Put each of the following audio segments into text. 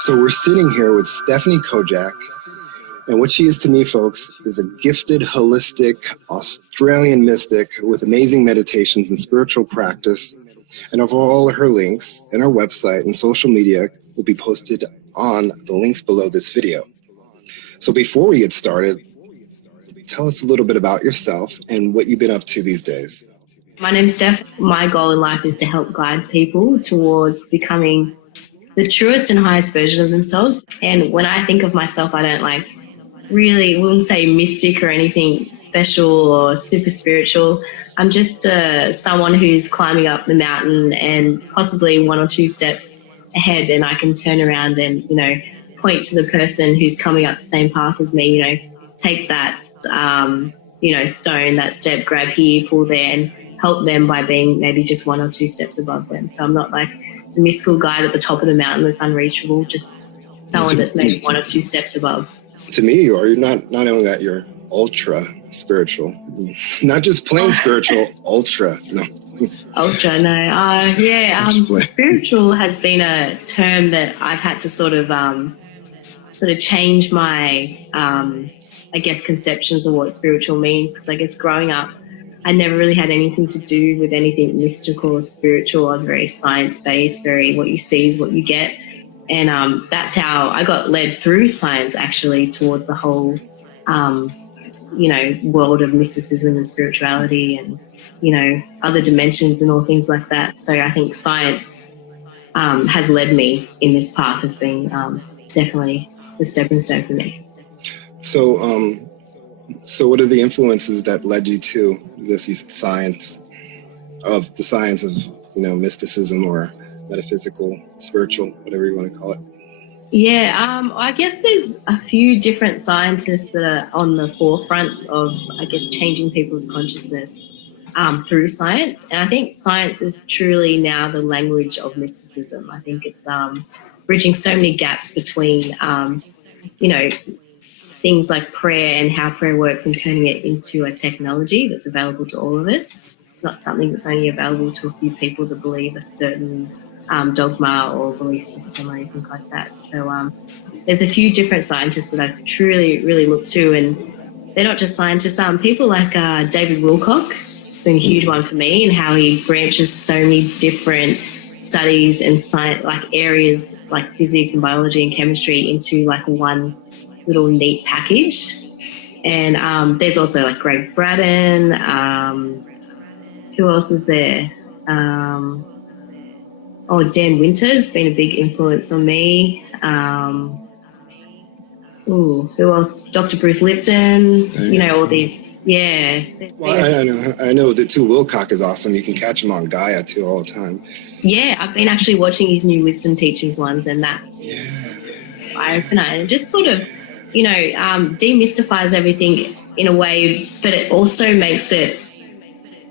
So we're sitting here with Stephane Kojec, and what she is to me, folks, is a gifted, holistic Australian mystic with amazing meditations and spiritual practice. And of all her links and our website and social media will be posted on the links below this video. So before we get started, tell us a little bit about yourself and what you've been up to these days. My name's Steph. My goal in life is to help guide people towards becoming the truest and highest version of themselves. And when I think of myself, I don't wouldn't say mystic or anything special or super spiritual. I'm just someone who's climbing up the mountain and possibly one or two steps ahead, and I can turn around and, point to the person who's coming up the same path as me, take that, stone, that step, grab here, pull there, and help them by being maybe just one or two steps above them. So I'm not like the mystical guide at the top of the mountain that's unreachable, just someone that's maybe one or two steps above. To me, you are. You're not only that, you're ultra spiritual. Not just plain spiritual, ultra. No. Ultra, no. Spiritual has been a term that I've had to sort of change my, conceptions of what spiritual means, because I guess growing up, I never really had anything to do with anything mystical or spiritual. I was very science-based, very what you see is what you get. And that's how I got led through science, actually, towards the whole, world of mysticism and spirituality and, other dimensions and all things like that. So I think science has led me in this path, has been definitely the stepping stone for me. So what are the influences that led you to this science of mysticism or metaphysical, spiritual, whatever you want to call it? Yeah, I guess there's a few different scientists that are on the forefront of, changing people's consciousness through science. And I think science is truly now the language of mysticism. I think it's bridging so many gaps between, things like prayer and how prayer works and turning it into a technology that's available to all of us. It's not something that's only available to a few people that believe a certain dogma or belief system or anything like that. So there's a few different scientists that I've truly, really looked to, and they're not just scientists. People like David Wilcock, it's been a huge one for me, and how he branches so many different studies and science, like areas like physics and biology and chemistry into like one little neat package. And there's also like Greg Braden. Who else is there? Dan Winter's been a big influence on me. Who else? Dr. Bruce Lipton. All these. Yeah. Well, I know the two Wilcock is awesome. You can catch him on Gaia too all the time. Yeah, I've been actually watching his new wisdom teachings ones, and that's eye-opener, and it just sort of demystifies everything in a way, but it also makes it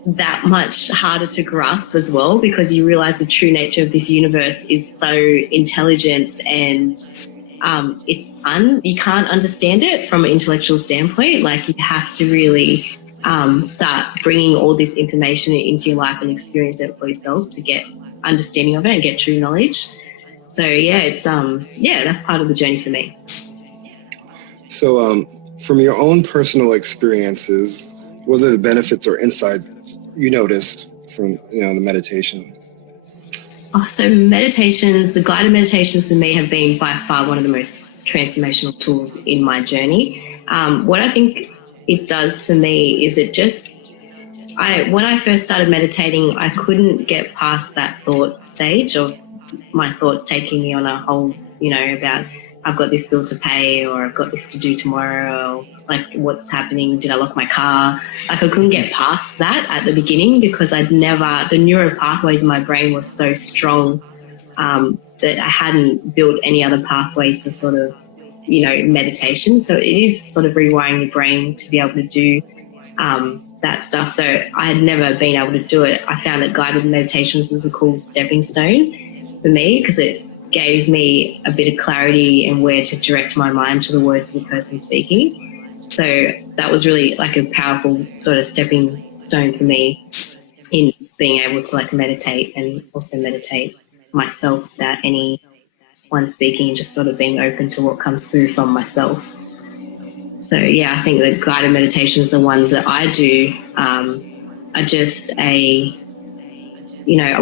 that much harder to grasp as well, because you realize the true nature of this universe is so intelligent, and you can't understand it from an intellectual standpoint. Like, you have to really start bringing all this information into your life and experience it for yourself to get understanding of it and get true knowledge. So it's that's part of the journey for me. So from your own personal experiences, what are the benefits or insights you noticed from the meditation? So meditations, the guided meditations for me have been by far one of the most transformational tools in my journey. What I think it does for me is when I first started meditating, I couldn't get past that thought stage of my thoughts taking me on a whole, about I've got this bill to pay, or I've got this to do tomorrow, or like what's happening, did I lock my car? Like, I couldn't get past that at the beginning, because the neural pathways in my brain were so strong that I hadn't built any other pathways to sort of, meditation. So it is sort of rewiring your brain to be able to do that stuff. So I had never been able to do it. I found that guided meditations was a cool stepping stone for me, because it gave me a bit of clarity and where to direct my mind to the words of the person speaking. So that was really like a powerful sort of stepping stone for me in being able to like meditate, and also meditate myself without any one speaking and just sort of being open to what comes through from myself. So yeah, I think the guided meditations, the ones that I do, are just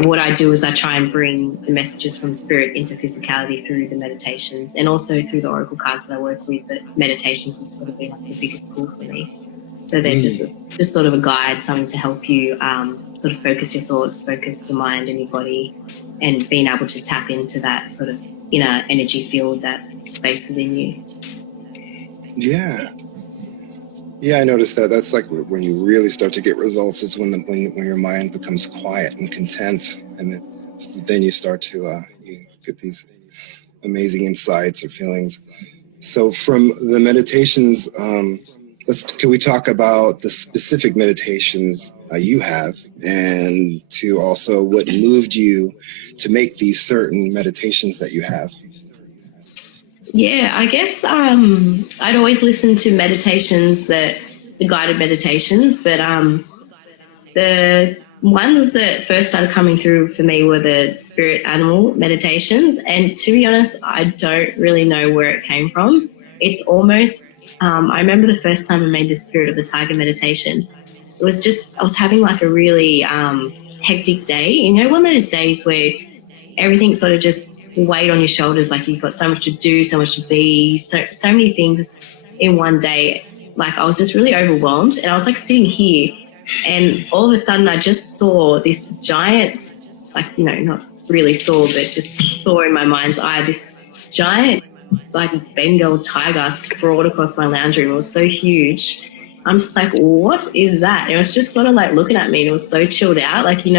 what I do is I try and bring the messages from spirit into physicality through the meditations, and also through the oracle cards that I work with. But meditations has sort of been like the biggest pull for me. So they're just sort of a guide, something to help you sort of focus your thoughts, focus your mind and your body, and being able to tap into that sort of inner energy field, that space within you. Yeah. Yeah, I noticed that. That's like when you really start to get results is when your mind becomes quiet and content, and then you start to you get these amazing insights or feelings. So from the meditations, can we talk about the specific meditations you have, and to also what moved you to make these certain meditations that you have? Yeah, I guess I'd always listened to meditations, the guided meditations, but the ones that first started coming through for me were the spirit animal meditations. And to be honest, I don't really know where it came from. It's almost, I remember the first time I made the spirit of the tiger meditation. It was just, I was having like a really hectic day. You know, one of those days where everything sort of just weighed on your shoulders, like you've got so much to do, so much to be, so many things in one day. Like I was just really overwhelmed, and I was like sitting here, and all of a sudden I just saw this giant, like, not really saw, but just saw in my mind's eye this giant like Bengal tiger sprawled across my lounge room. It was so huge. I'm just like, what is that? And it was just sort of like looking at me, and it was so chilled out, like, the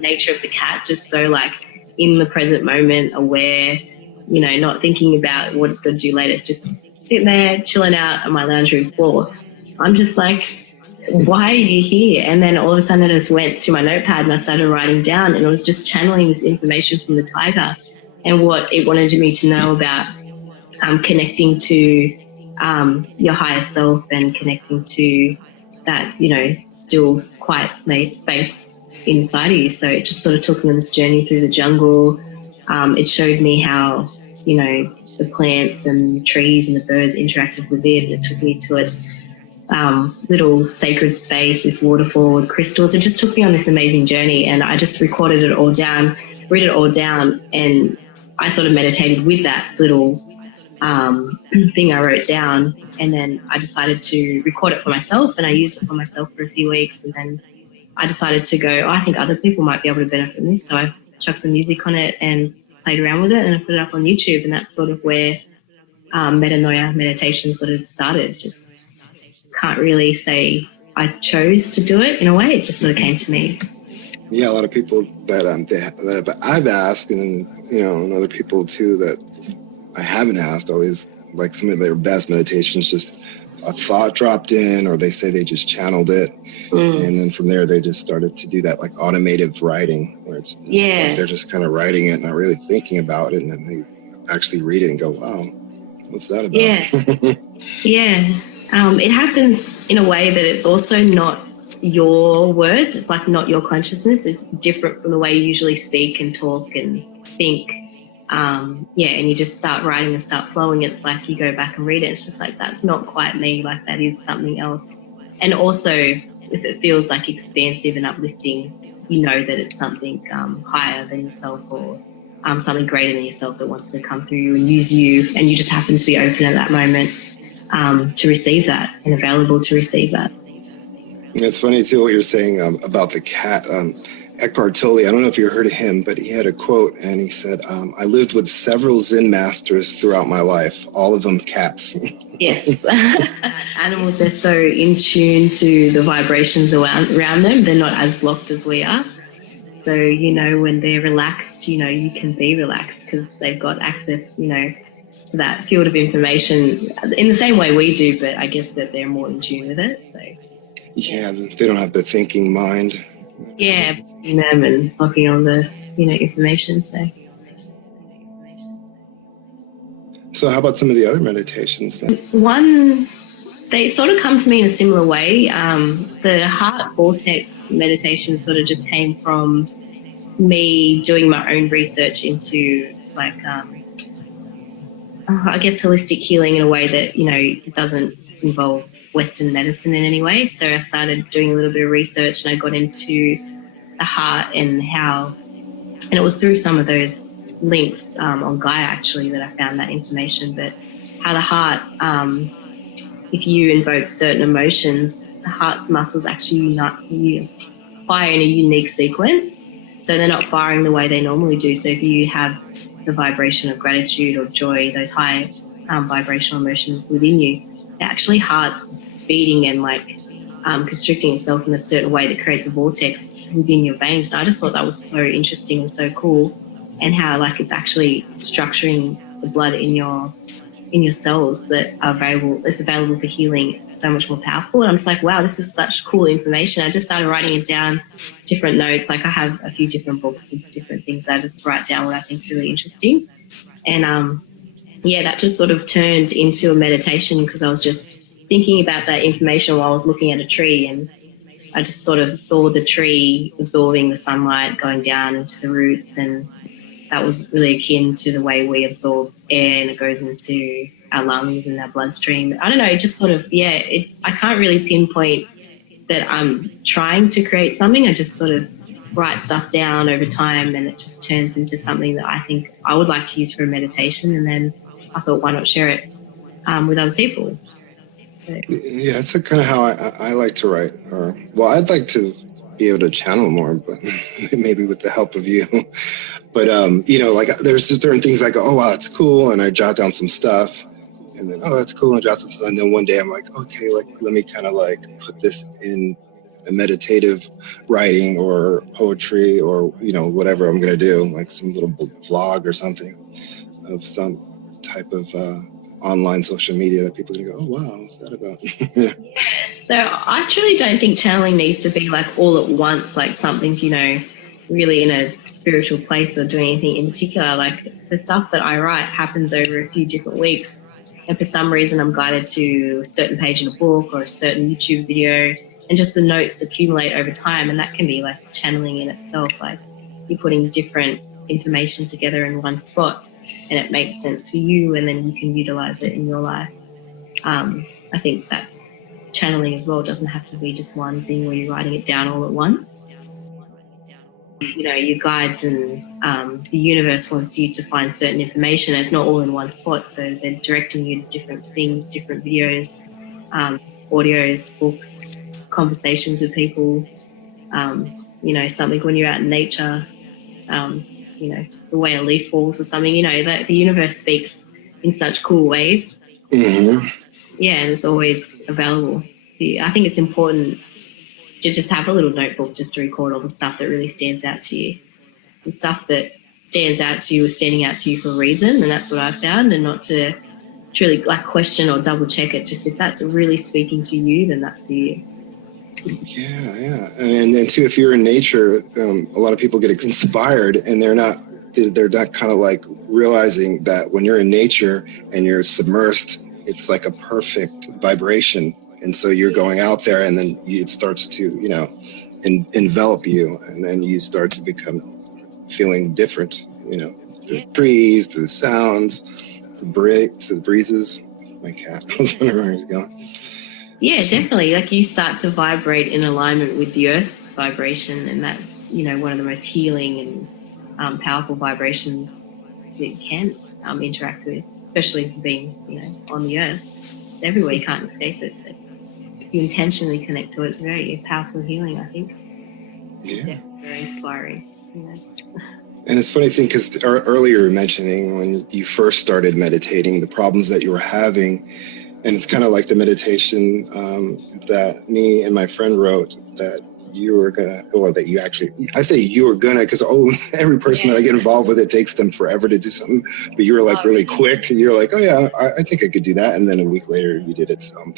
nature of the cat, just so like in the present moment, aware, not thinking about what it's going to do later. It's just sitting there chilling out on my lounge room floor. I'm just like, why are you here? And then all of a sudden I just went to my notepad and I started writing down, and it was just channeling this information from the tiger and what it wanted me to know about connecting to your higher self, and connecting to that, still quiet space inside of you. So it just sort of took me on this journey through the jungle. It showed me how, the plants and trees and the birds interacted with it. It took me to its little sacred space, this waterfall with crystals. It just took me on this amazing journey, and I just recorded it all down, read it all down, and I sort of meditated with that little thing I wrote down. And then I decided to record it for myself, and I used it for myself for a few weeks. And then I decided to go, I think other people might be able to benefit from this. So I chucked some music on it and played around with it, and I put it up on YouTube. And that's sort of where Metanoia meditation sort of started. Just can't really say I chose to do it in a way. It just sort of came to me. Yeah, a lot of people that I've asked, and and other people too that I haven't asked, always like some of their best meditations, just a thought dropped in, or they say they just channeled it, and then from there they just started to do that like automated writing, where it's like they're just kind of writing it, not really thinking about it, and then they actually read it and go, "Wow, what's that about?" Yeah. It happens in a way that it's also not your words. It's like not your consciousness. It's different from the way you usually speak and talk and think. And you just start writing and start flowing. It's like you go back and read it. It's just like, that's not quite me. Like that is something else. And also, if it feels like expansive and uplifting, you know that it's something higher than yourself, or something greater than yourself that wants to come through you and use you. And you just happen to be open at that moment to receive that, and available to receive that. It's funny too what you're saying about the cat. Eckhart Tolle, I don't know if you heard of him, but he had a quote, and he said, I lived with several Zen masters throughout my life, all of them cats. Yes. Animals, they're so in tune to the vibrations around them. They're not as blocked as we are. So, when they're relaxed, you can be relaxed because they've got access, to that field of information in the same way we do, but I guess that they're more in tune with it. So yeah, they don't have the thinking mind. Yeah, them and blocking all the, information. So how about some of the other meditations then? One, they sort of come to me in a similar way. The heart vortex meditation sort of just came from me doing my own research into like I guess, holistic healing in a way that, it doesn't involve Western medicine in any way. So I started doing a little bit of research, and I got into the heart and it was through some of those links on Gaia actually that I found that information, but how the heart, if you invoke certain emotions, the heart's muscles actually fire in a unique sequence. So they're not firing the way they normally do. So if you have the vibration of gratitude or joy, those high vibrational emotions within you, the actually heart's beating and constricting itself in a certain way that creates a vortex within your veins. So I just thought that was so interesting and so cool, and how it's actually structuring the blood in your cells that are available for healing, so much more powerful. And I'm just like, wow, this is such cool information. I just started writing it down, different notes. I have a few different books with different things. I just write down what I think is really interesting. And that just sort of turned into a meditation, because I was just thinking about that information while I was looking at a tree, and I just sort of saw the tree absorbing the sunlight going down into the roots, and that was really akin to the way we absorb air, and it goes into our lungs and our bloodstream. I don't know, it just sort of, I can't really pinpoint that I'm trying to create something. I just sort of write stuff down over time, and it just turns into something that I think I would like to use for a meditation. And then I thought, why not share it with other people? So. Yeah, that's kind of how I like to write. I'd like to be able to channel more, but maybe with the help of you. But, there's certain things I go, oh, wow, that's cool. And I jot down some stuff. And then, oh, that's cool. And I jot some stuff. And then one day I'm like, okay, let me kind of put this in a meditative writing or poetry or, whatever I'm going to do, like some little vlog or something of some type of online social media that people are going to go, oh, wow, what's that about? So I truly don't think channeling needs to be all at once, something, really in a spiritual place or doing anything in particular. The stuff that I write happens over a few different weeks. And for some reason, I'm guided to a certain page in a book or a certain YouTube video, and just the notes accumulate over time. And that can be channeling in itself. You're putting different information together in one spot, and it makes sense for you, and then you can utilize it in your life. I think that's channeling as well. It doesn't have to be just one thing where you're writing it down all at once. Your guides and the universe wants you to find certain information. It's not all in one spot, so they're directing you to different things, different videos, audios, books, conversations with people. Something when you're out in nature, the way a leaf falls or something. That the universe speaks in such cool ways. Mm-hmm. Yeah, and it's always available. I think it's important to just have a little notebook just to record all the stuff that really stands out to you. The stuff that stands out to you is standing out to you for a reason, and that's what I've found, and not to truly question or double check it. Just if that's really speaking to you, then that's for you. Yeah. And too, if you're in nature, a lot of people get inspired, and they're not kind of realizing that when you're in nature and you're submersed, it's like a perfect vibration. And so you're going out there, and then it starts to, envelop you, and then you start to become feeling different, the trees, to the sounds, to the breezes. My cat, I was wondering where he's going. Yeah, definitely. You start to vibrate in alignment with the Earth's vibration, and that's, one of the most healing and powerful vibrations that you can interact with, especially for being, on the Earth. It's everywhere, you can't escape it. So if you intentionally connect to it, it's very powerful healing, I think. Yeah. Definitely very inspiring. And it's funny thing, because earlier you were mentioning when you first started meditating, the problems that you were having. And it's kind of like the meditation that me and my friend wrote, that you were gonna, or that you actually, I say you were gonna, because every person that I get involved with, it takes them forever to do something. But you were really quick. You're like, oh yeah, I think I could do that. And then a week later you did it. So I'm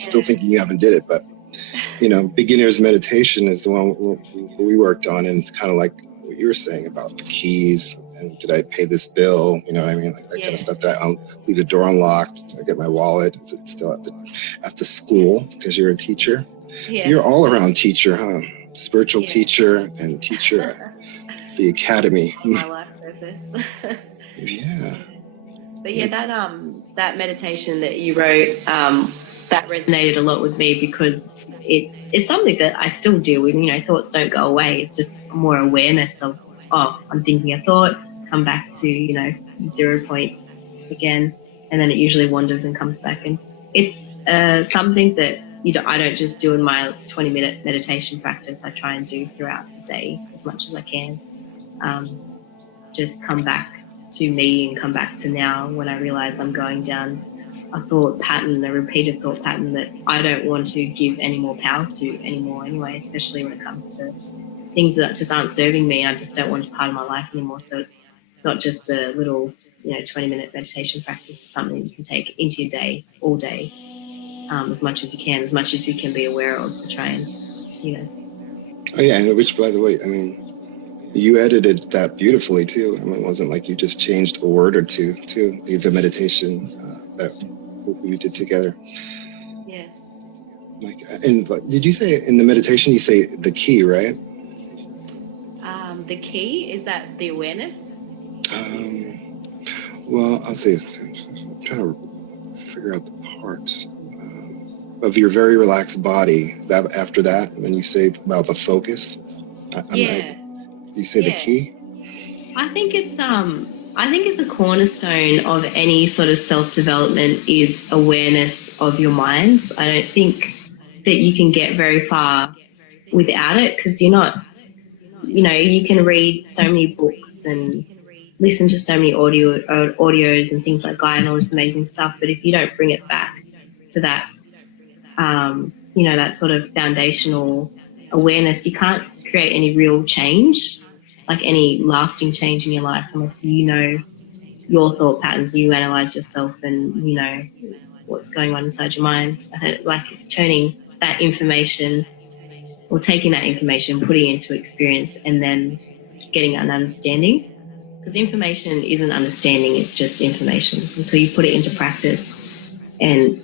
still thinking you haven't did it. But, beginner's meditation is the one we worked on. And it's kind of like what you were saying about the keys. And did I pay this bill? You know what I mean? That kind of stuff. That I leave the door unlocked. I get my wallet. Is it still at the school? Because you're a teacher. Yeah. So you're all around teacher, huh? Spiritual teacher and teacher at the academy. My life purpose. Yeah. But yeah, that meditation that you wrote, that resonated a lot with me because it's something that I still deal with. You know, thoughts don't go away. It's just more awareness of, oh, I'm thinking a thought, come back to, you know, 0 point again, and then it usually wanders and comes back. And it's something that I don't just do in my 20-minute meditation practice. I try and do throughout the day as much as I can. Just come back to me and come back to now when I realize I'm going down a thought pattern, a repeated thought pattern that I don't want to give any more power to anymore anyway, especially when it comes to things that just aren't serving me. I just don't want it part of my life anymore. So it's not just a little, 20-minute meditation practice. It's something you can take into your day, all day, as much as you can be aware of to try and, Oh yeah, and which, by the way, I mean, you edited that beautifully too. I mean, it wasn't like you just changed a word or two to the meditation that we did together. Yeah. Did you say in the meditation you say the key, right? The key is that the awareness. Well, I'll say this. I'm trying to figure out the parts of your very relaxed body. That after that, and then you say about the focus. You say the key. I think it's a cornerstone of any sort of self-development is awareness of your mind. I don't think that you can get very far without it because you're not, you can read so many books and listen to so many audios and things like that and all this amazing stuff. But if you don't bring it back to that, that sort of foundational awareness, you can't create any real change, like any lasting change in your life unless you know your thought patterns, you analyze yourself and you know what's going on inside your mind. Like it's turning that information or taking that information, putting it into experience and then getting an understanding. Because information isn't understanding, it's just information until you put it into practice and,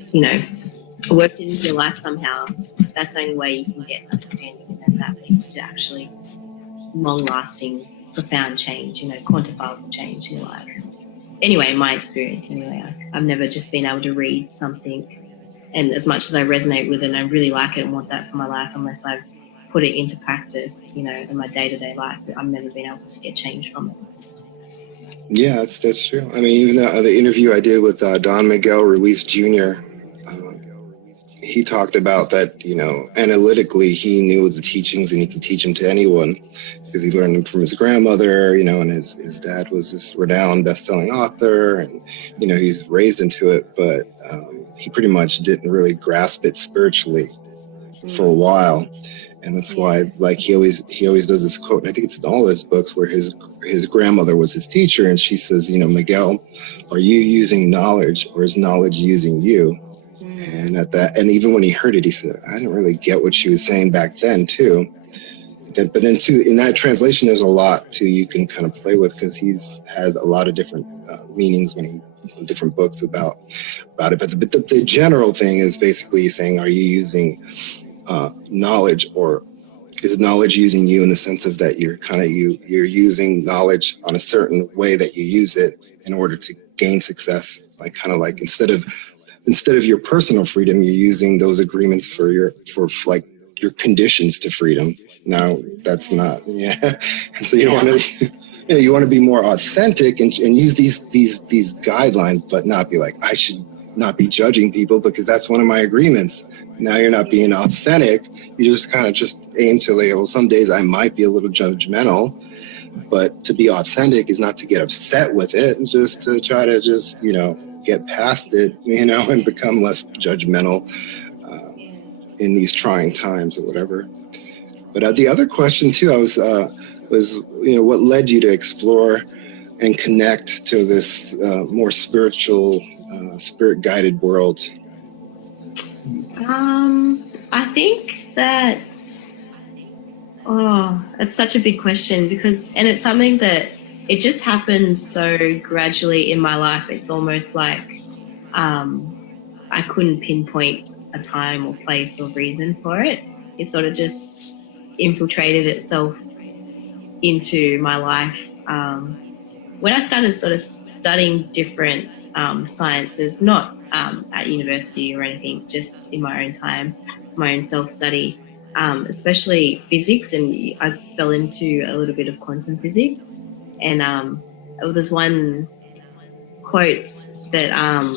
worked it into your life somehow. That's the only way you can get understanding, and then that leads to actually long-lasting, profound change, quantifiable change in your life. Anyway, my experience, I've never just been able to read something, and as much as I resonate with it and I really like it and want that for my life, unless I've put it into practice, in my day-to-day life, I've never been able to get change from it. Yeah, that's true. I mean, even the interview I did with Don Miguel Ruiz Jr., he talked about that, analytically, he knew the teachings and he could teach them to anyone because he learned them from his grandmother, and his dad was this renowned best-selling author and, he's raised into it, but he pretty much didn't really grasp it spiritually for a while. And that's why, like, he always does this quote, and I think it's in all his books, where his grandmother was his teacher, and she says, Miguel, are you using knowledge or is knowledge using you? And and even when he heard it, he said, I didn't really get what she was saying back then too. But then too, in that translation, there's a lot too you can kind of play with because has a lot of different meanings in different books about it. But the general thing is basically saying, are you using knowledge, or is knowledge using you, in the sense of that you're using knowledge on a certain way that you use it in order to gain success, like instead of your personal freedom, you're using those agreements for your conditions to freedom. Now that's not, and so you don't want to, you want to be more authentic and use these guidelines, but not be like, I should not be judging people because that's one of my agreements. Now you're not being authentic. You just kind of just aim to like, well, some days I might be a little judgmental, but to be authentic is not to get upset with it, and just to try to just, get past it, and become less judgmental in these trying times or whatever. But the other question too, was what led you to explore and connect to this more spiritual, spirit-guided world? I think that, it's such a big question and it's something that it just happened so gradually in my life. It's almost like I couldn't pinpoint a time or place or reason for it. It sort of just infiltrated itself into my life. When I started sort of studying different sciences, not at university or anything, just in my own time, my own self-study, especially physics. And I fell into a little bit of quantum physics. And there's one quote that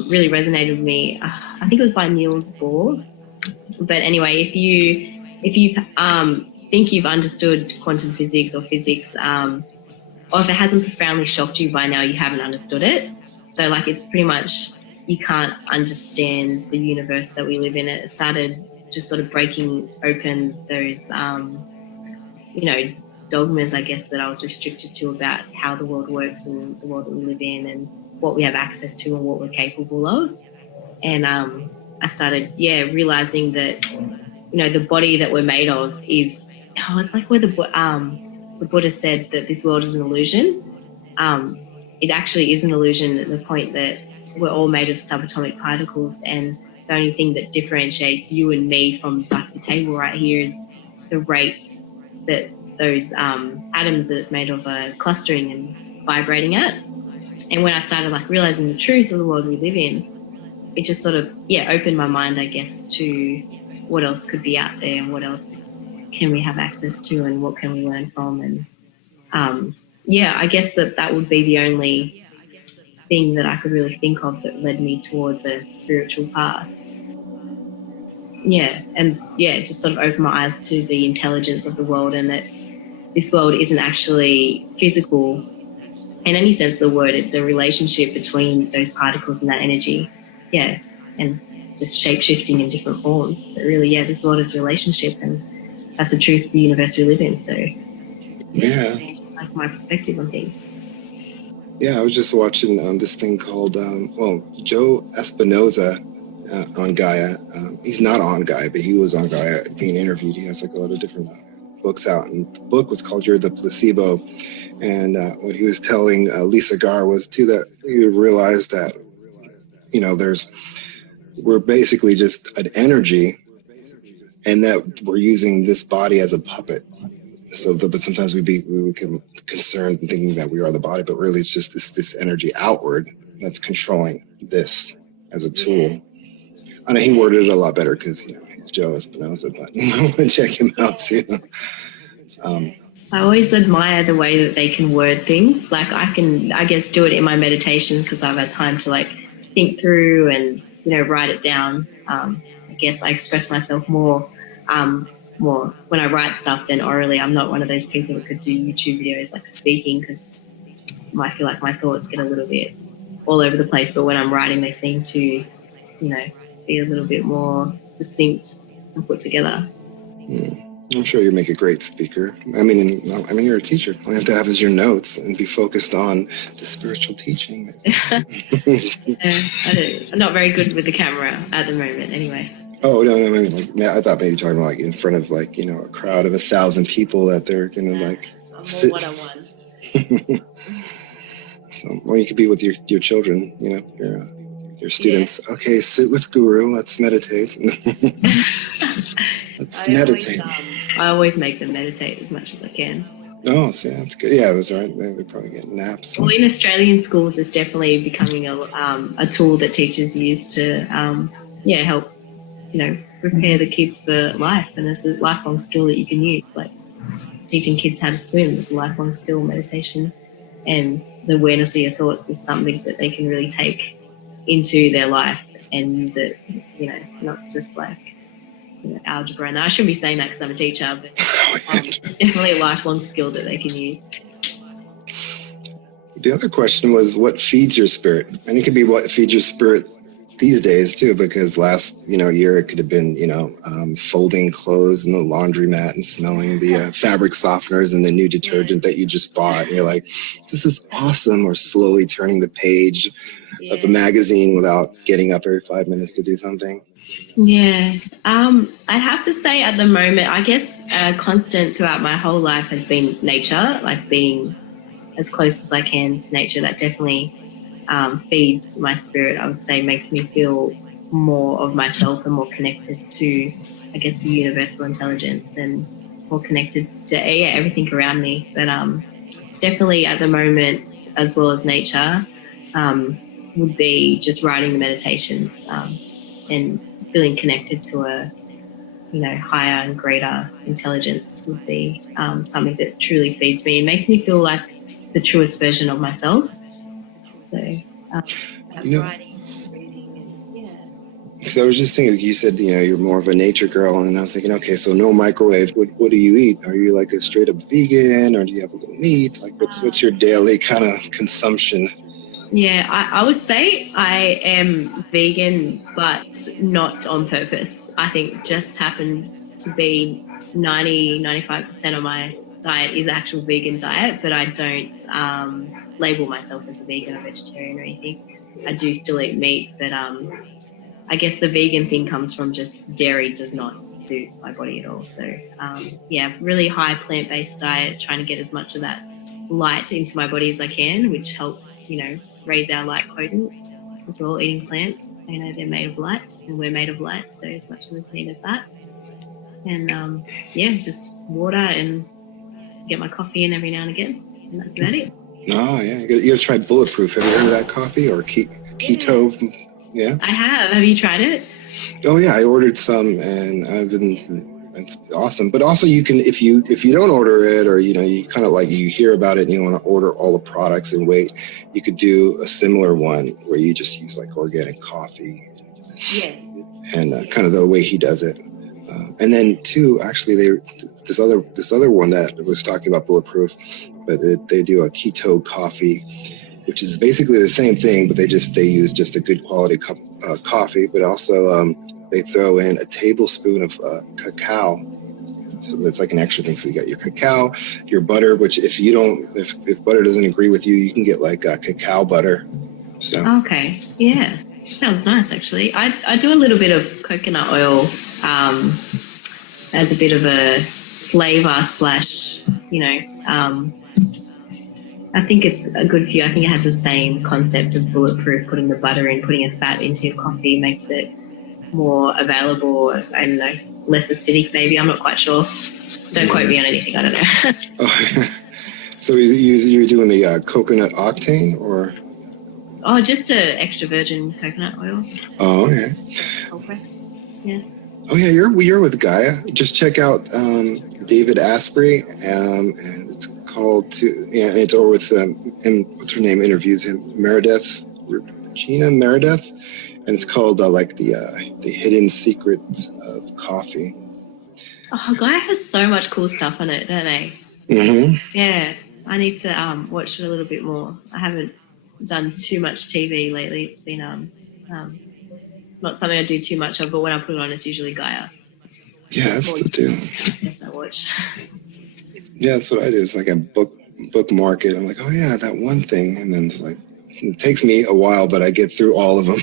really resonated with me. I think it was by Niels Bohr. But anyway, if you think you've understood quantum physics or physics, or if it hasn't profoundly shocked you by now, you haven't understood it. So like, it's pretty much, you can't understand the universe that we live in. It started just sort of breaking open those, dogmas, I guess, that I was restricted to about how the world works and the world that we live in and what we have access to and what we're capable of. And I started, realizing that, the body that we're made of is, it's like where the Buddha said that this world is an illusion. It actually is an illusion at the point that we're all made of subatomic particles, and the only thing that differentiates you and me from like the table right here is the rate that those atoms that it's made of are clustering and vibrating at. And when I started like realizing the truth of the world we live in, it just sort of, opened my mind, I guess, to what else could be out there and what else can we have access to and what can we learn from. And I guess that would be the only thing that I could really think of that led me towards a spiritual path. It just sort of opened my eyes to the intelligence of the world, and that this world isn't actually physical in any sense of the word. It's a relationship between those particles and that energy. And just shape-shifting in different forms. But really, this world is a relationship, and that's the truth of the universe we live in. So changed, like, my perspective on things. Yeah, I was just watching this thing called, Joe Espinoza on Gaia. He's not on Gaia, but he was on Gaia being interviewed. He has like a lot of different books out, and the book was called You're the Placebo. And what he was telling Lisa Gar was too, that you realize that, we're basically just an energy, and that we're using this body as a puppet. So, but sometimes we become concerned and thinking that we are the body, but really it's just this energy outward that's controlling this as a tool. I know he worded it a lot better because he's Joe Espinoza, but I want to check him out too. I always admire the way that they can word things. Like, I can, I guess, do it in my meditations because I've had time to like think through and write it down. I guess I express myself more when I write stuff than orally. I'm not one of those people that could do YouTube videos like speaking, because I feel like my thoughts get a little bit all over the place. But when I'm writing, they seem to, be a little bit more succinct and put together. I'm sure you make a great speaker. I mean, you're a teacher. All you have to have is your notes and be focused on the spiritual teaching. I'm not very good with the camera at the moment, anyway. Oh, no, I thought maybe talking about like in front of like, a crowd of 1,000 people that they're going to like sit. More one-on-one. So, or you could be with your children, your students. Yeah. Okay, sit with Guru. Let's meditate. Meditate. I always make them meditate as much as I can. Oh, so that's good. Yeah, that's right. They probably get naps. Well, in Australian schools, it's definitely becoming a tool that teachers use to help prepare the kids for life. And it's a lifelong skill that you can use. Like teaching kids how to swim is a lifelong skill. Meditation and the awareness of your thoughts is something that they can really take into their life and use it, not just like algebra. And I shouldn't be saying that because I'm a teacher, but it's definitely a lifelong skill that they can use. The other question was, what feeds your spirit? And it could be what feeds your spirit these days too, because last year it could have been folding clothes in the laundromat and smelling the fabric softeners and the new detergent that you just bought, and you're like, this is awesome. Or slowly turning the page of a magazine without getting up every 5 minutes to do something. I have to say at the moment, I guess a constant throughout my whole life has been nature, like being as close as I can to nature. That definitely feeds my spirit. I would say makes me feel more of myself and more connected to, I guess, the universal intelligence, and more connected to everything around me. But definitely at the moment, as well as nature, would be just writing the meditations and feeling connected to a, higher and greater intelligence would be something that truly feeds me and makes me feel like the truest version of myself. So writing, reading, and Because I was just thinking, you said, you're more of a nature girl, and I was thinking, okay, so no microwave. What do you eat? Are you like a straight up vegan, or do you have a little meat? Like, what's your daily kind of consumption? Yeah, I would say I am vegan, but not on purpose. I think just happens to be 95% of my diet is actual vegan diet, but I don't label myself as a vegan or vegetarian or anything. I do still eat meat, but I guess the vegan thing comes from just dairy does not suit my body at all. So really high plant-based diet, trying to get as much of that light into my body as I can, which helps, raise our light potent as well, eating plants. They're made of light and we're made of light. So as much as we can eat of that. And just water and get my coffee in every now and again. And that's about it. Oh, yeah. You got to try Bulletproof. Have you heard of that coffee or keto? Yeah. I have. Have you tried it? Oh, yeah. I ordered some and it's awesome. But also you can, if you don't order it, or, you kind of like, you hear about it and you want to order all the products and wait, you could do a similar one where you just use like organic coffee. Yes. And kind of the way he does it. And then too, actually, this other one that was talking about Bulletproof, but they do a keto coffee, which is basically the same thing, but they use just a good quality cup coffee, but also they throw in a tablespoon of cacao. So that's like an extra thing. So you got your cacao, your butter, which if butter doesn't agree with you, you can get like cacao butter. So. Okay. Yeah. Sounds nice, actually. I do a little bit of coconut oil as a bit of a flavor / I think it's a good for you. I think it has the same concept as Bulletproof. Putting the butter in, putting a fat into your coffee makes it more available. I don't know, less acidic maybe. I'm not quite sure. Don't quote me on anything. I don't know. Oh, so you're doing the coconut octane or? Oh, just a extra virgin coconut oil. Oh, okay. Cold pressed. Yeah. Oh yeah, you're with Gaia. Just check out David Asprey, and it's called it's over with and what's her name interviews him, Regina Meredith, and it's called like the hidden secret of coffee. Oh, Gaia has so much cool stuff on it, don't they? Mm-hmm. Yeah, I need to watch it a little bit more. I haven't done too much TV lately. It's been not something I do too much of, but when I put it on, it's usually Gaia. Yeah, that's the deal. Yes, I watch. Yeah, that's what I do. It's like a bookmark it. I'm like, oh yeah, that one thing, and then it's like, it takes me a while, but I get through all of them.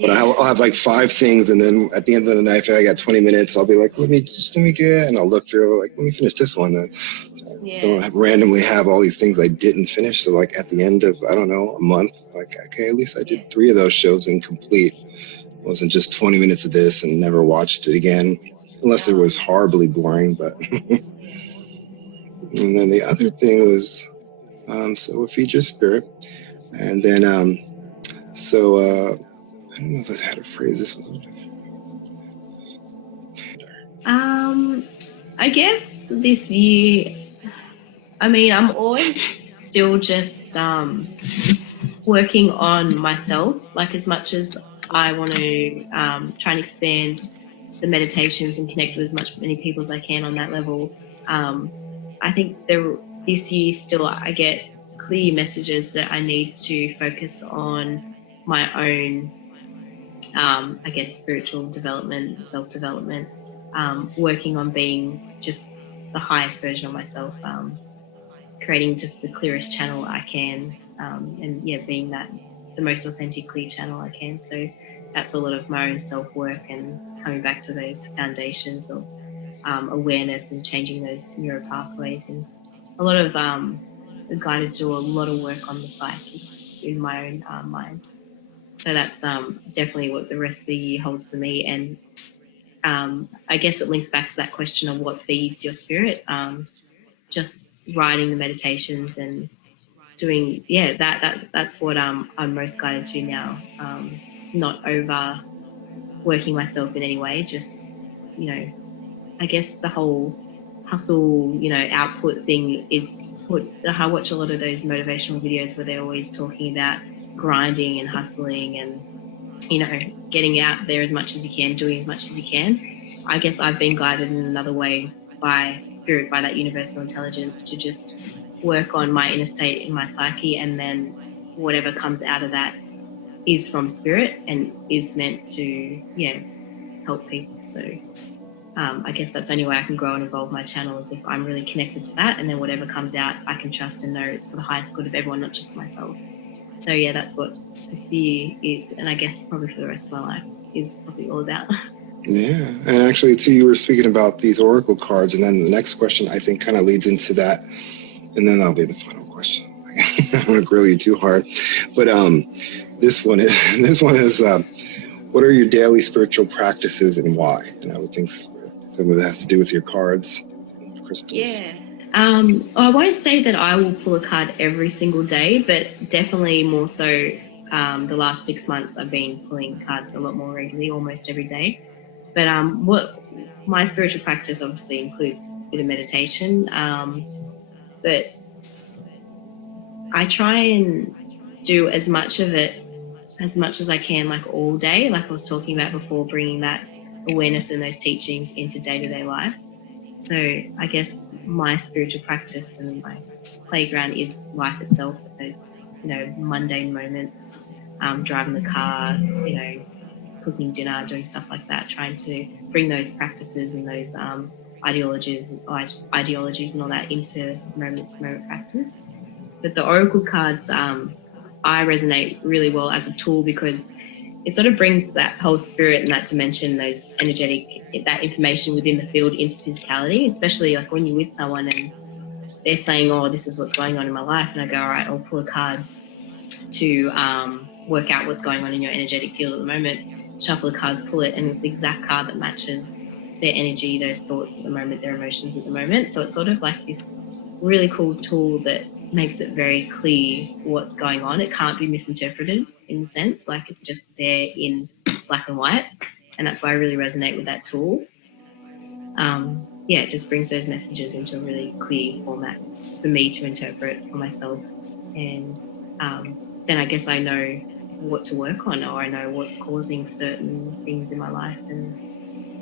But I'll have like 5 things, and then at the end of the night, if I got 20 minutes, I'll be like, let me get, and I'll look through, like, let me finish this one. Don't randomly have all these things I didn't finish. So like at the end of, I don't know, a month, like, okay, at least I did 3 of those shows incomplete. It wasn't just 20 minutes of this and never watched it again, unless it was horribly boring. But and then the other thing was, so we'll feed your spirit. And then, I don't know if I had to phrase this. I guess this year, I mean, I'm always still just working on myself, like as much as I want to try and expand the meditations and connect with as many people as I can on that level. I think this year still I get clear messages that I need to focus on my own, I guess, spiritual development, self-development, working on being just the highest version of myself, creating just the clearest channel I can, and being the most authentic, clear channel I can. So that's a lot of my own self-work and coming back to those foundations of awareness and changing those neural pathways, and a lot of guided do a lot of work on the psyche in my own mind. So that's definitely what the rest of the year holds for me. And I guess it links back to that question of what feeds your spirit. Just writing the meditations and doing, that's what I'm most guided to now. Not overworking myself in any way, just, I guess the whole hustle, output thing is I watch a lot of those motivational videos where they're always talking about grinding and hustling and, getting out there as much as you can, doing as much as you can. I guess I've been guided in another way by spirit, by that universal intelligence, to just work on my inner state in my psyche, and then whatever comes out of that is from spirit and is meant to, help people. So I guess that's the only way I can grow and evolve my channel, is if I'm really connected to that, and then whatever comes out, I can trust and know it's for the highest good of everyone, not just myself. So yeah, that's what this year is, and I guess probably for the rest of my life is probably all about. Yeah, and actually too, you were speaking about these oracle cards, and then the next question I think kind of leads into that, and then that'll be the final question. I don't want to grill you too hard, but this one is what are your daily spiritual practices and why? And I would think some of it has to do with your cards, crystals. Yeah. I won't say that I will pull a card every single day, but definitely more so the last 6 months I've been pulling cards a lot more regularly, almost every day. But what my spiritual practice obviously includes a bit of meditation, but I try and do as much of it as much as I can, like all day, like I was talking about before, bringing that awareness and those teachings into day-to-day life. So I guess my spiritual practice and my playground is life itself, mundane moments, driving the car, cooking dinner, doing stuff like that, trying to bring those practices and those ideologies and all that into moment-to-moment practice. But the oracle cards, I resonate really well as a tool, because it sort of brings that whole spirit and that dimension, those energetic, that information within the field into physicality, especially like when you're with someone and they're saying, oh, this is what's going on in my life. And I go, all right, I'll pull a card to work out what's going on in your energetic field at the moment. Shuffle the cards, pull it, and it's the exact card that matches their energy, those thoughts at the moment, their emotions at the moment. So it's sort of like this really cool tool that makes it very clear what's going on. It can't be misinterpreted, in a sense, like it's just there in black and white, and that's why I really resonate with that tool. It just brings those messages into a really clear format for me to interpret for myself, and then I guess I know what to work on, or I know what's causing certain things in my life, and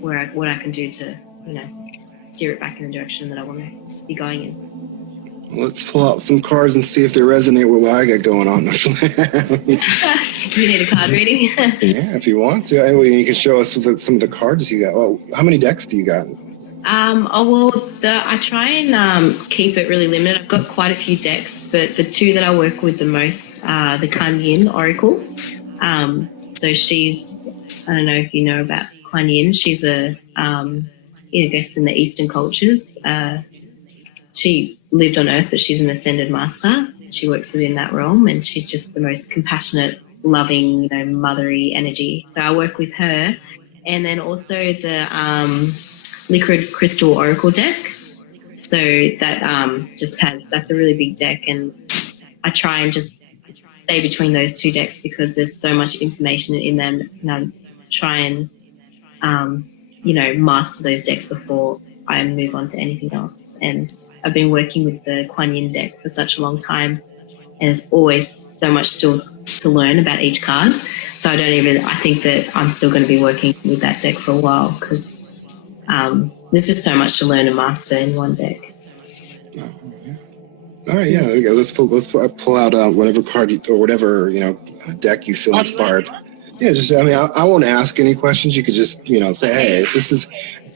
what I can do to steer it back in the direction that I want to be going in. Let's pull out some cards and see if they resonate with what I got going on. You need a card reading? Yeah, if you want to. Anyway, you can show us some of the cards you got. Well, how many decks do you got? I try and keep it really limited. I've got quite a few decks, but the two that I work with the most are the Kuan Yin Oracle. So she's, I don't know if you know about Kuan Yin. She's I guess in the Eastern cultures, she lived on Earth, but she's an ascended master. She works within that realm, and she's just the most compassionate, loving, mothery energy. So I work with her, and then also the Liquid Crystal Oracle deck. So that that's a really big deck, and I try and just stay between those two decks because there's so much information in them, and I try and master those decks before I move on to anything else. And I've been working with the Kuan Yin deck for such a long time, and there's always so much still to learn about each card. So I think that I'm still going to be working with that deck for a while, because there's just so much to learn and master in one deck. All right, yeah, there we go. Let's pull out whatever card or whatever deck you feel inspired. Yeah, I won't ask any questions. You could just say, hey, this is.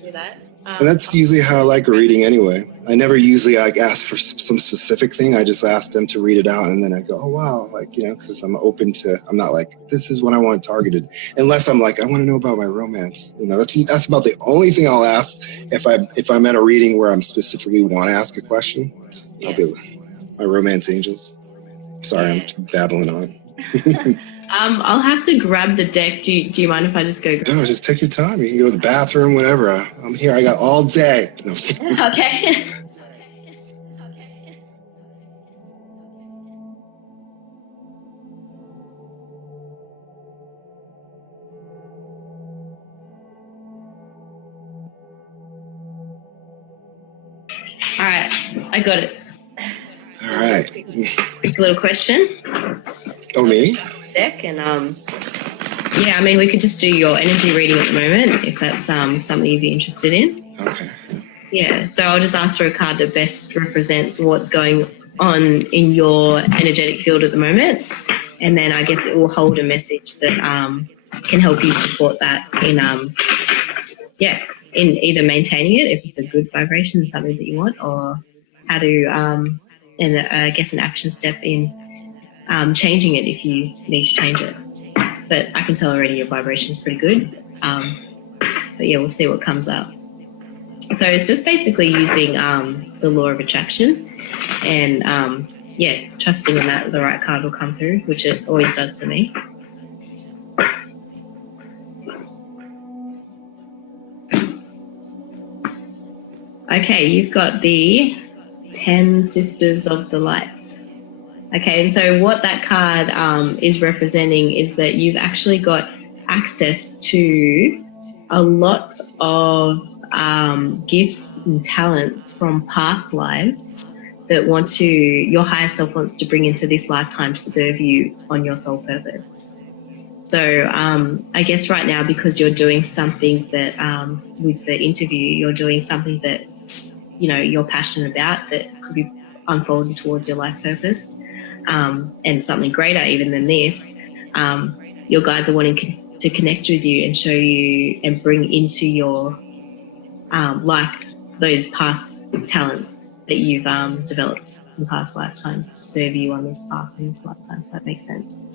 Do that. And that's usually how I like a reading anyway. I never usually ask for some specific thing. I just ask them to read it out, and then I go, oh wow, because I'm open to. I'm not like, this is what I want targeted, unless I'm like, I want to know about my romance. That's about the only thing I'll ask if I'm at a reading where I'm specifically want to ask a question. Yeah. I'll be my romance angels. Sorry, I'm babbling on. I'll have to grab the deck. Do you mind if I just go grab No, just take your time. You can go to the bathroom, whatever. I'm here. I got all day. No. Okay. All right, I got it. All right. Quick little question. Oh, me? Deck and yeah, I mean, we could just do your energy reading at the moment if that's something you'd be interested in. Okay. Yeah, so I'll just ask for a card that best represents what's going on in your energetic field at the moment, and then I guess it will hold a message that can help you support that in in either maintaining it if it's a good vibration, something that you want, or how to and I guess an action step in changing it if you need to change it. But I can tell already your vibration is pretty good. But yeah, we'll see what comes up. So it's just basically using the law of attraction and trusting in that the right card will come through, which it always does for me. Okay, you've got the 10 Sisters of the Light. Okay, and so what that card is representing is that you've actually got access to a lot of gifts and talents from past lives that your higher self wants to bring into this lifetime to serve you on your soul purpose. So I guess right now, because you're doing something that with the interview, you're doing something that you're passionate about that could be unfolding towards your life purpose, and something greater even than this. Your guides are wanting to connect with you and show you and bring into your life those past talents that you've developed in past lifetimes to serve you on this path in this lifetime. If that makes sense.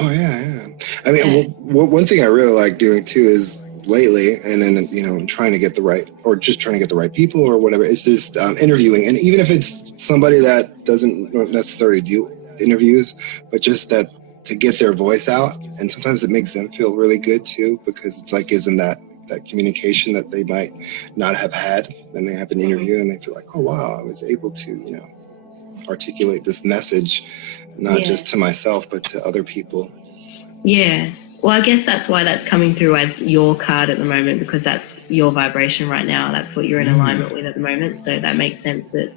Oh, yeah. I mean, one thing I really like doing too is lately, and then, trying to get the right people or whatever, it's just interviewing. And even if it's somebody that doesn't necessarily do interviews, but just that to get their voice out. And sometimes it makes them feel really good too, because it's like gives them that communication that they might not have had when they have an interview, and they feel like, oh, wow, I was able to, articulate this message, not just to myself, but to other people. Yeah. Well, I guess that's why that's coming through as your card at the moment, because that's your vibration right now. That's what you're in alignment with at the moment. So that makes sense that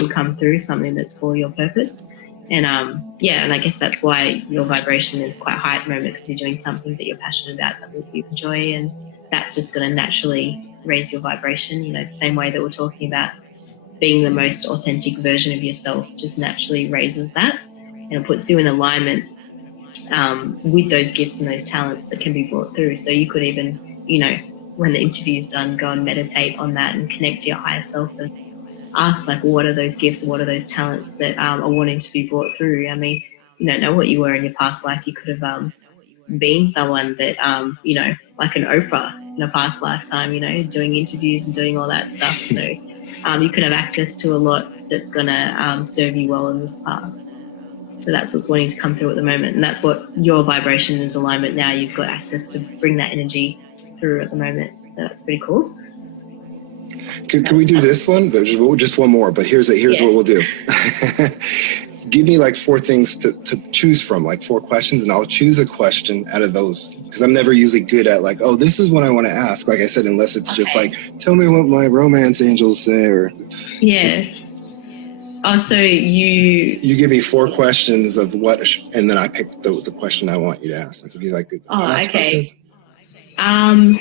would come through, something that's for your purpose. And and I guess that's why your vibration is quite high at the moment, because you're doing something that you're passionate about, something that you enjoy, and that's just going to naturally raise your vibration. The same way that we're talking about being the most authentic version of yourself just naturally raises that, and it puts you in alignment with those gifts and those talents that can be brought through. So you could even, when the interview is done, go and meditate on that and connect to your higher self and ask, like, what are those gifts, what are those talents that are wanting to be brought through? I mean, you don't know what you were in your past life. You could have been someone that, like an Oprah in a past lifetime, doing interviews and doing all that stuff. So you could have access to a lot that's going to serve you well in this path. So that's what's wanting to come through at the moment. And that's what your vibration is, alignment now. You've got access to bring that energy through at the moment. So that's pretty cool. Can we do this one? But just one more. But here's what we'll do. Give me like 4 things to choose from, like 4 questions, and I'll choose a question out of those, because I'm never usually good at like, oh, this is what I want to ask. Like I said, unless it's just like, tell me what my romance angels say, or so you give me 4 questions of what, and then I pick the question I want you to ask. Like if you like, this.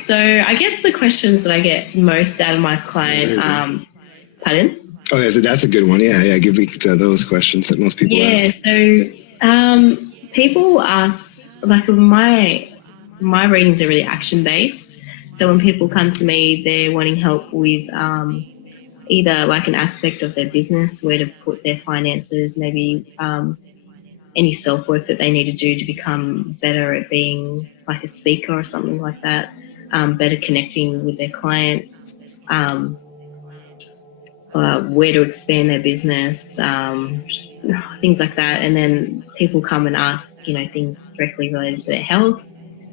So I guess the questions that I get most out of my client, pardon? Oh, yeah, so that's a good one. Yeah. Give me those questions that most people ask. So people ask, like, my readings are really action based. So when people come to me, they're wanting help with either like an aspect of their business, where to put their finances, maybe any self work that they need to do to become better at being like a speaker or something like that, better connecting with their clients. Where to expand their business, things like that. And then people come and ask, things directly related to their health.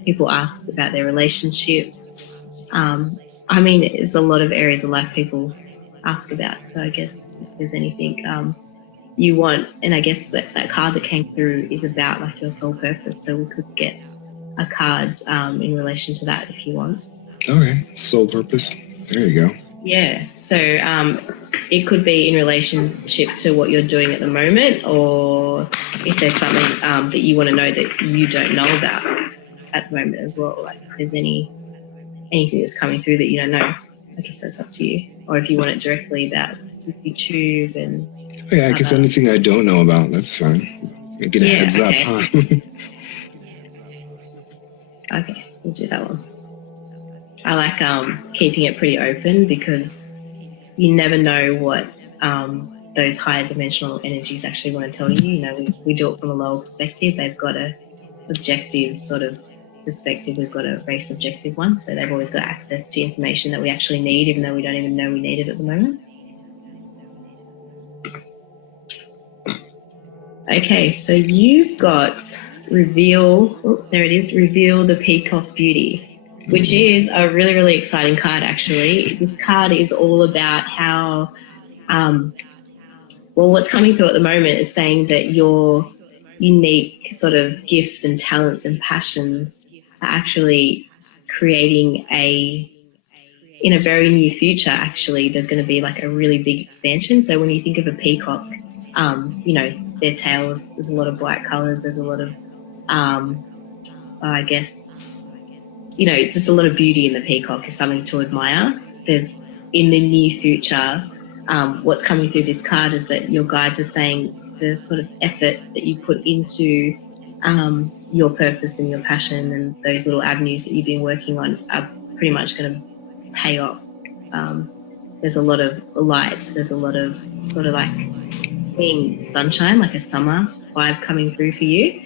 People ask about their relationships. I mean, it's a lot of areas of life people ask about. So I guess if there's anything you want, and I guess that card that came through is about like your soul purpose. So we could get a card in relation to that if you want. Okay, soul purpose. There you go. Yeah. So it could be in relationship to what you're doing at the moment, or if there's something that you want to know that you don't know about at the moment as well. Like if there's anything that's coming through that you don't know, I guess that's up to you. Or if you want it directly about YouTube and yeah, I guess anything I don't know about, that's fine. Get a heads up, huh? Okay, we'll do that one. I like keeping it pretty open because you never know what those higher dimensional energies actually want to tell you. You know, we do it from a lower perspective. They've got a objective sort of perspective. We've got a very subjective one. So they've always got access to information that we actually need, even though we don't even know we need it at the moment. Okay, so you've got reveal the Peacock Beauty, which is a really, really exciting card, actually. This card is all about how, what's coming through at the moment is saying that your unique sort of gifts and talents and passions are actually creating in a very near future, actually, there's going to be like a really big expansion. So when you think of a peacock, you know, their tails, there's a lot of bright colors, there's a lot of, I guess, you know, just a lot of beauty in the peacock is something to admire. There's, in the near future, what's coming through this card is that your guides are saying the sort of effort that you put into your purpose and your passion and those little avenues that you've been working on are pretty much going to pay off. There's a lot of light, there's a lot of sort of like clean sunshine, like a summer vibe coming through for you.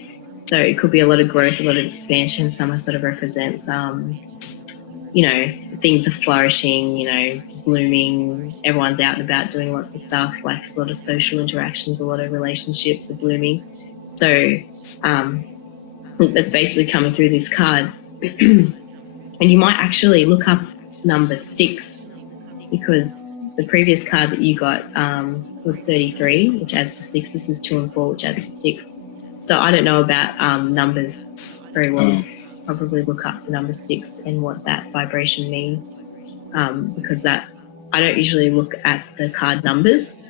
So it could be a lot of growth, a lot of expansion. Summer sort of represents, you know, things are flourishing, you know, blooming. Everyone's out and about doing lots of stuff, like a lot of social interactions, a lot of relationships are blooming. So that's basically coming through this card. And you might actually look up number 6, because the previous card that you got was 33, which adds to 6. This is 2 and 4, which adds to 6. So I don't know about numbers very well. Probably look up the number 6 and what that vibration means, because that I don't usually look at the card numbers,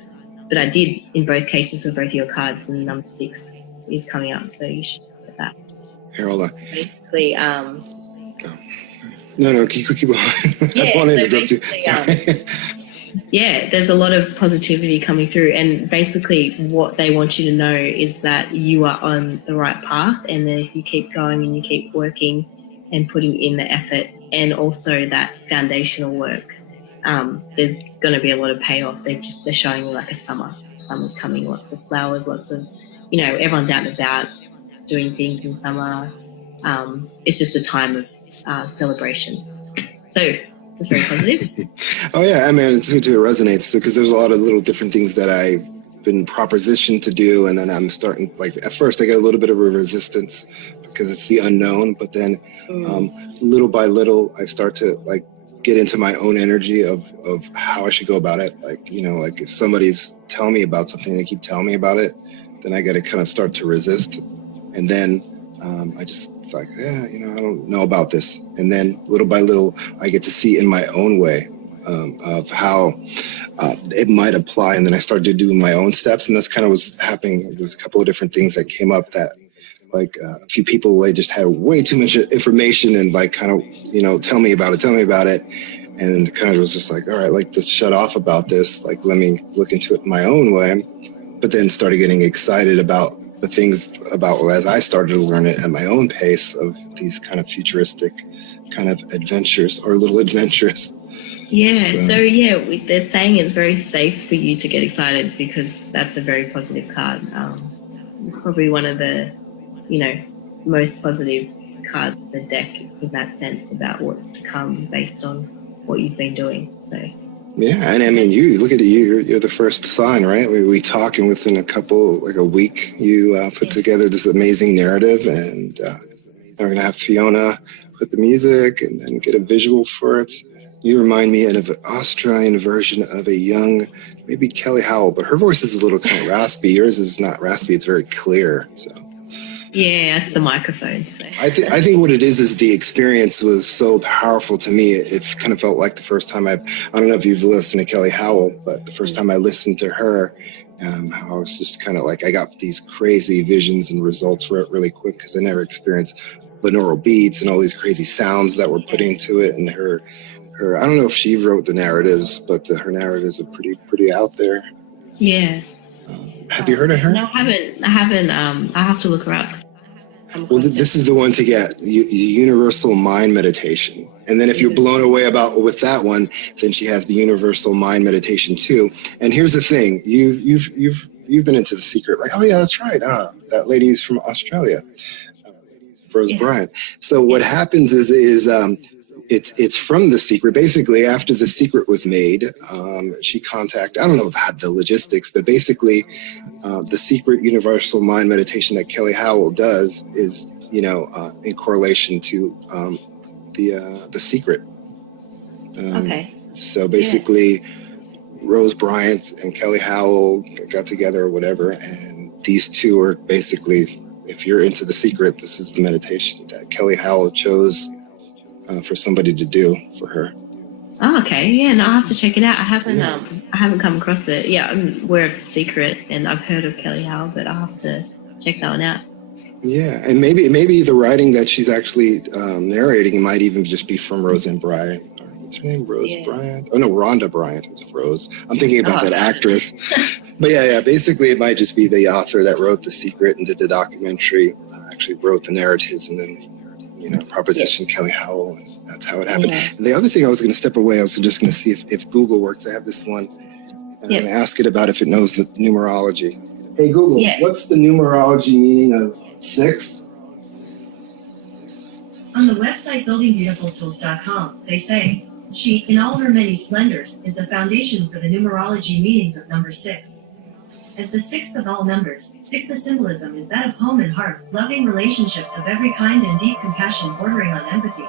but I did in both cases with both your cards, and number 6 is coming up, so you should look at that. Here, hold on. Basically, No, keep going. I don't want to interrupt you. Sorry. Yeah, there's a lot of positivity coming through, and basically what they want you to know is that you are on the right path, and that if you keep going and you keep working and putting in the effort and also that foundational work, there's going to be a lot of payoff. They're showing you like a summer's coming, lots of flowers, lots of, you know, everyone's out and about doing things in summer. It's just a time of celebration. So it's very positive. Oh yeah, I mean, it resonates because there's a lot of little different things that I've been propositioned to do, and then I'm starting, like, at first I get a little bit of a resistance because it's the unknown, but then little by little I start to like get into my own energy of how I should go about it. Like, you know, like if somebody's telling me about something, they keep telling me about it, then I got to kind of start to resist, and then I just like, yeah, you know, I don't know about this. And then little by little, I get to see in my own way of how it might apply. And then I started to do my own steps. And that's kind of what's happening. There's a couple of different things that came up that, like, a few people, they just had way too much information and like kind of, you know, tell me about it. And kind of was just like, all right, like, just shut off about this. Like, let me look into it my own way. But then started getting excited about the things about, as I started to learn it at my own pace, of these kind of futuristic kind of adventures or little adventures. Yeah. So yeah, they're saying it's very safe for you to get excited because that's a very positive card. It's probably one of the, you know, most positive cards in the deck in that sense about what's to come based on what you've been doing. So. Yeah, and I mean, you look at it. You're the first sign, right? We talk, and within a week, you put together this amazing narrative, and we're gonna have Fiona put the music, and then get a visual for it. You remind me of an Australian version of a young, maybe Kelly Howell, but her voice is a little kind of raspy. Yours is not raspy; it's very clear. So Yeah, that's the microphone. So. I think what it is the experience was so powerful to me. It kind of felt like the first time I don't know if you've listened to Kelly Howell, but the first time I listened to her, how I was just kind of like, I got these crazy visions and results really quick because I never experienced binaural beats and all these crazy sounds that were put into it. And her, I don't know if she wrote the narratives, but her narratives are pretty out there. Yeah. Have you heard of her? No, I haven't. I have to look her up. Well, this is the one to get, universal mind meditation. And then if you're blown away with that one, then she has the universal mind meditation too. And here's the thing, you've been into The Secret, like, oh yeah, that's right. That lady's from Australia, Rose Bryant. So what happens is it's from The Secret. Basically, after The Secret was made, she contacted, I don't know the logistics, but basically The Secret universal mind meditation that Kelly Howell does is, in correlation to the Secret. Okay. So basically, Rose Bryant and Kelly Howell got together or whatever, and these two are basically, if you're into The Secret, this is the meditation that Kelly Howell chose for somebody to do for her. Oh, okay. Yeah, no, I'll have to check it out. I haven't come across it. Yeah, I'm aware of The Secret and I've heard of Kelly Howell, but I'll have to check that one out. Yeah, and maybe the writing that she's actually narrating might even just be from Rose Bryant. What's her name? Rose Bryant? Oh no, Rhonda Bryant. It's Rose. I'm thinking about that actress. But yeah, basically it might just be the author that wrote The Secret and did the documentary, actually wrote the narratives, and then proposition Kelly Howell, and that's how it happened. Yeah. And the other thing, I was going to step away. I was just going to see if Google works. I have this one, and I'm going to ask it about if it knows the numerology. Hey Google, what's the numerology meaning of 6? On the website buildingbeautifuls.com, they say, she, in all her many splendors, is the foundation for the numerology meanings of number 6. As the 6th of all numbers, 6's symbolism is that of home and heart, loving relationships of every kind and deep compassion bordering on empathy.